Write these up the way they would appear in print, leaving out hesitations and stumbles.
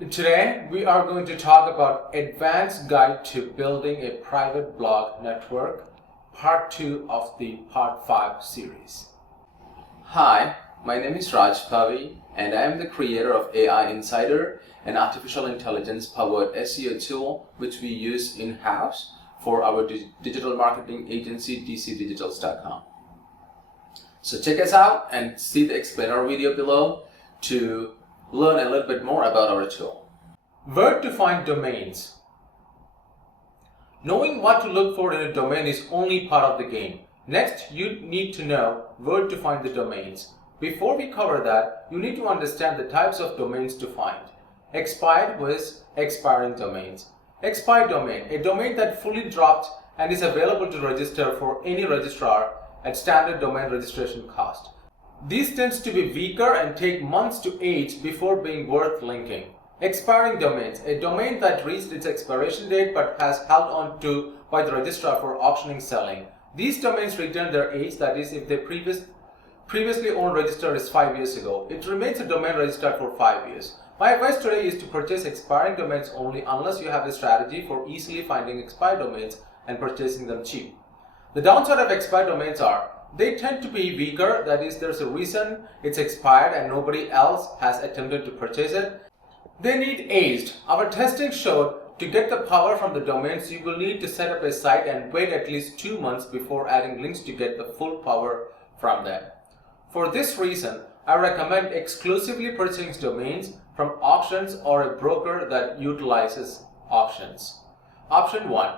Today we are going to talk about Advanced Guide to Building a Private Blog Network, Part 2 of the Part 5 series. Hi, my name is Raj Pavi and I am the creator of AI Insider, an artificial intelligence powered SEO tool which we use in-house for our digital marketing agency dcdigitals.com. So check us out and see the explainer video below to learn a little bit more about our tool. Where to find domains. Knowing what to look for in a domain is only part of the game. Next, you need to know where to find the domains. Before we cover that, you need to understand the types of domains to find. Expired was expiring domains. Expired domain, a domain that fully dropped and is available to register for any registrar at standard domain registration cost. These tends to be weaker and take months to age before being worth linking. Expiring domains, a domain that reached its expiration date but has held on to by the registrar for auctioning selling. These domains return their age, that is, if the previously owned register is 5 years ago. It remains a domain registered for 5 years. My advice today is to purchase expiring domains only unless you have a strategy for easily finding expired domains and purchasing them cheap. The downside of expired domains are they tend to be weaker, that is, there's a reason it's expired and nobody else has attempted to purchase it. They need aged. Our testing showed to get the power from the domains, you will need to set up a site and wait at least 2 months before adding links to get the full power from them. For this reason, I recommend exclusively purchasing domains from auctions or a broker that utilizes auctions. Option 1.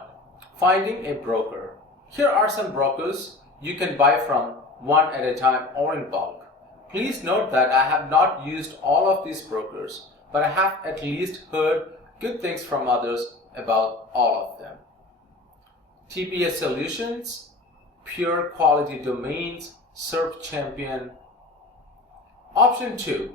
Finding a broker. Here are some brokers you can buy from, one at a time or in bulk. Please note that I have not used all of these brokers, but I have at least heard good things from others about all of them. TBS Solutions, Pure Quality Domains, Surf Champion. Option 2.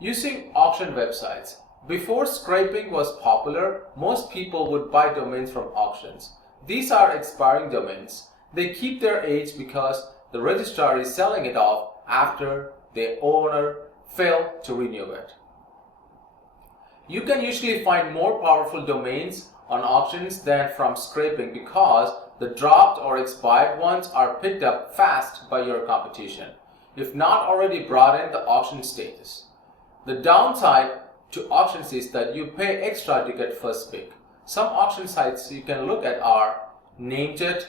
Using auction websites. Before scraping was popular, most people would buy domains from auctions. These are expiring domains. They keep their age because the registrar is selling it off after the owner failed to renew it. You can usually find more powerful domains on auctions than from scraping because the dropped or expired ones are picked up fast by your competition, if not already brought in the auction status. The downside to auctions is that you pay extra to get first pick. Some auction sites you can look at are Namejet,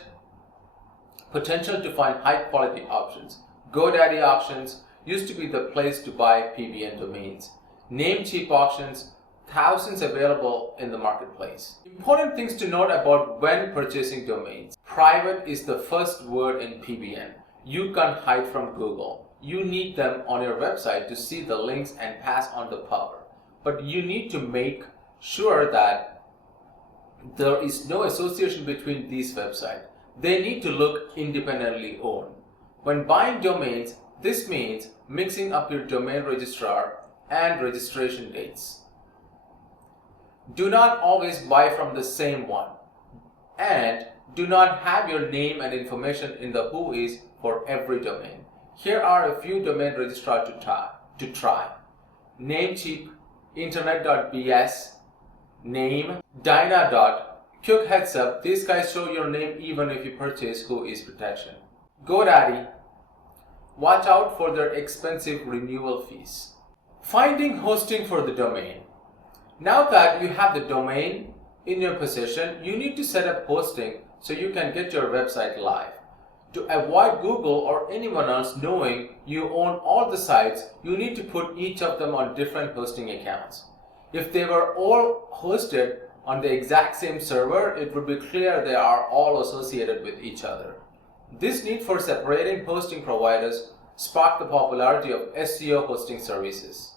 potential to find high quality options. GoDaddy auctions used to be the place to buy PBN domains. Namecheap auctions, thousands available in the marketplace. Important things to note about when purchasing domains. Private is the first word in PBN. You can't hide from Google. You need them on your website to see the links and pass on the power. But you need to make sure that there is no association between these websites. They need to look independently owned. When buying domains, this means mixing up your domain registrar and registration dates. Do not always buy from the same one, and do not have your name and information in the whois for every domain. Here are a few domain registrars to try. Namecheap, internet.bs, name, dyna. Quick heads up, these guys show your name even if you purchase whois protection. GoDaddy, watch out for their expensive renewal fees. Finding hosting for the domain. Now that you have the domain in your possession, you need to set up hosting so you can get your website live. To avoid Google or anyone else knowing you own all the sites, you need to put each of them on different hosting accounts. If they were all hosted on the exact same server, it would be clear they are all associated with each other. This need for separating hosting providers sparked the popularity of SEO hosting services.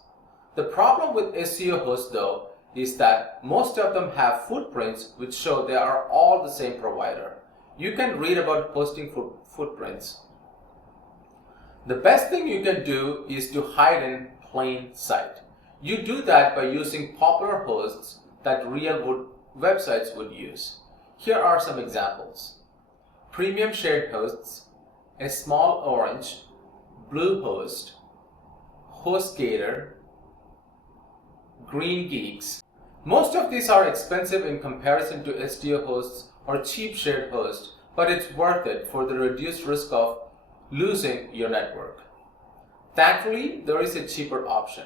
The problem with SEO hosts, though, is that most of them have footprints which show they are all the same provider. You can read about hosting footprints. The best thing you can do is to hide in plain sight. You do that by using popular hosts that real websites would use. Here are some examples. Premium shared hosts, a small orange, Bluehost, HostGator, green geeks. Most of these are expensive in comparison to STO hosts or cheap shared hosts, but it's worth it for the reduced risk of losing your network. Thankfully, there is a cheaper option.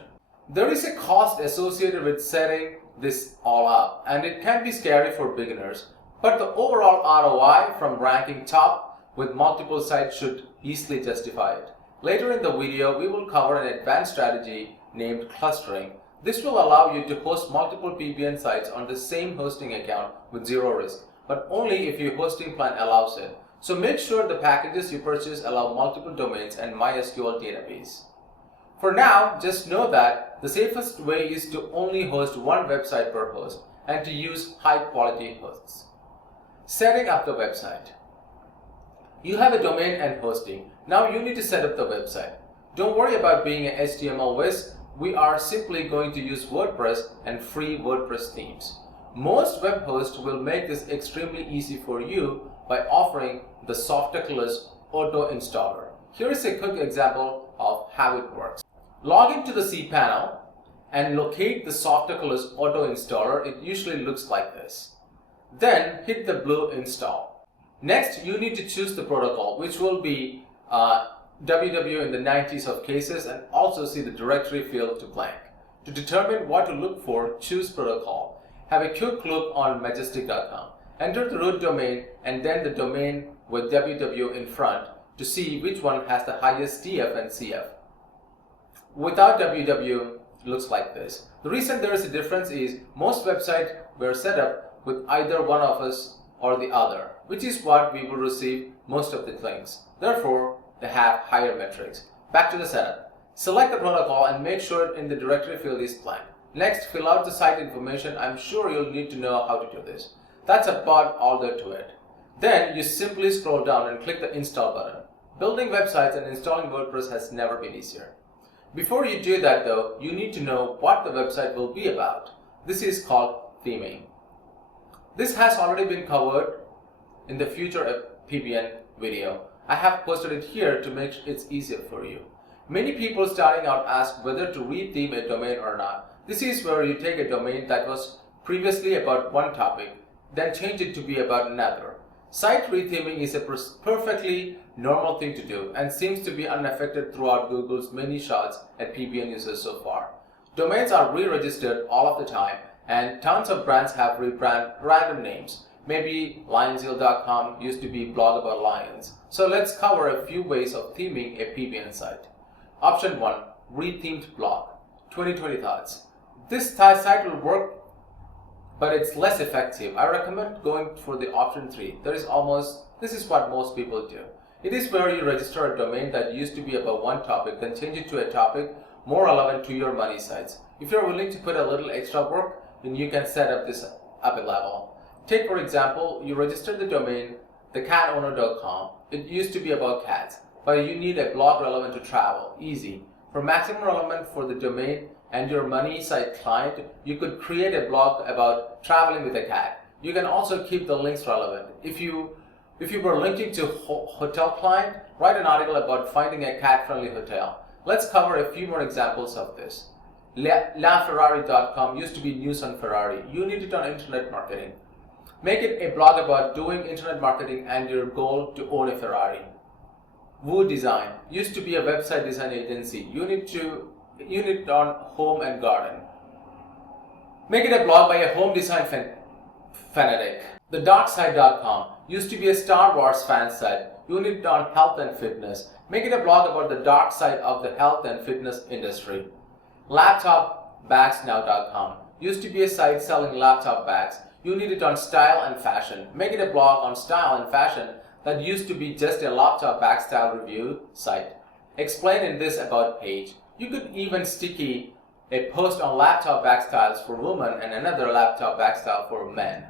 There is a cost associated with setting this all up, and it can be scary for beginners, but the overall ROI from ranking top with multiple sites should easily justify it. Later in the video, we will cover an advanced strategy named clustering. This will allow you to host multiple PBN sites on the same hosting account with zero risk, but only if your hosting plan allows it. So make sure the packages you purchase allow multiple domains and MySQL database. For now, just know that the safest way is to only host one website per host and to use high quality hosts. Setting up the website. You have a domain and hosting. Now you need to set up the website. Don't worry about being an HTML whiz. We are simply going to use WordPress and free WordPress themes. Most web hosts will make this extremely easy for you by offering the Softaculous auto installer. Here is a quick example of how it works. Log into the cPanel and locate the Softaculous auto installer. It usually looks like this. Then hit the blue install. Next, you need to choose the protocol, which will be www in the 90s of cases, and also see the directory field to blank. To determine what to look for, choose protocol. Have a quick look on majestic.com. Enter the root domain and then the domain with www in front to see which one has the highest TF and CF. Without www, it looks like this. The reason there is a difference is most websites were set up with either one of us or the other, which is what we will receive most of the links. Therefore, they have higher metrics. Back to the setup. Select the protocol and make sure in the directory field is blank. Next, fill out the site information. I'm sure you'll need to know how to do this. That's about all there to it. Then you simply scroll down and click the install button. Building websites and installing WordPress has never been easier. Before you do that though, you need to know what the website will be about. This is called theming. This has already been covered in the future PBN video. I have posted it here to make it easier for you. Many people starting out ask whether to retheme a domain or not. This is where you take a domain that was previously about one topic, then change it to be about another. Site retheming is a perfectly normal thing to do and seems to be unaffected throughout Google's many shots at PBN users so far. Domains are re-registered all of the time, and tons of brands have rebrand random names. Maybe lionzeal.com used to be blog about lions. So let's cover a few ways of theming a PBN site. Option 1. Rethemed blog. 2020 thoughts. This site will work, but it's less effective. I recommend going for the option 3. This is what most people do. It is where you register a domain that used to be about one topic, then change it to a topic more relevant to your money sites. If you're willing to put a little extra work, then you can set up this up a level. Take for example, you register the domain thecatowner.com. It used to be about cats, but you need a blog relevant to travel. Easy. For maximum relevance for the domain and your money site client, you could create a blog about traveling with a cat. You can also keep the links relevant. If you were linking to hotel client, write an article about finding a cat-friendly hotel. Let's cover a few more examples of this. LaFerrari.com used to be news on Ferrari. You need it on internet marketing. Make it a blog about doing internet marketing and your goal to own a Ferrari. Woo Design used to be a website design agency. You need it on home and garden. Make it a blog by a home design fanatic. TheDarkside.com used to be a Star Wars fan site. You need it on health and fitness. Make it a blog about the dark side of the health and fitness industry. LaptopBagsNow.com used to be a site selling laptop bags. You need it on style and fashion. Make it a blog on style and fashion that used to be just a laptop bag style review site. Explain in this about page. You could even sticky a post on laptop bag styles for women and another laptop bag style for men.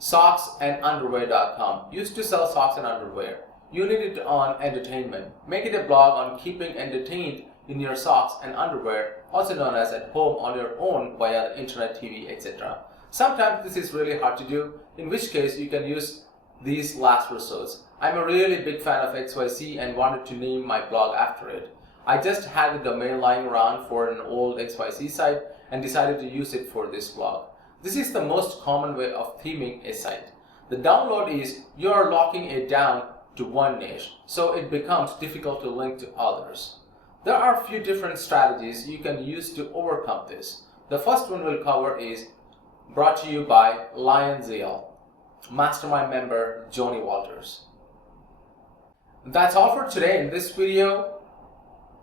Socksandunderwear.com used to sell socks and underwear. You need it on entertainment. Make it a blog on keeping entertained in your socks and underwear, also known as at home on your own via the internet, TV, etc. Sometimes this is really hard to do, in which case you can use these last resorts. I'm a really big fan of XYZ and wanted to name my blog after it. I just had the domain lying around for an old XYZ site and decided to use it for this blog. This is the most common way of theming a site. The download is you are locking it down to one niche, so it becomes difficult to link to others. There are a few different strategies you can use to overcome this. The first one we'll cover is brought to you by LionZeal, mastermind member Joni Walters. That's all for today in this video.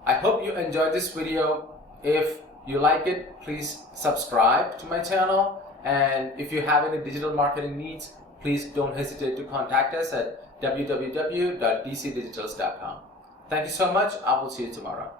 I hope you enjoyed this video. If you like it, please subscribe to my channel, and if you have any digital marketing needs, please don't hesitate to contact us at www.dcdigitals.com. Thank you so much. I will see you tomorrow.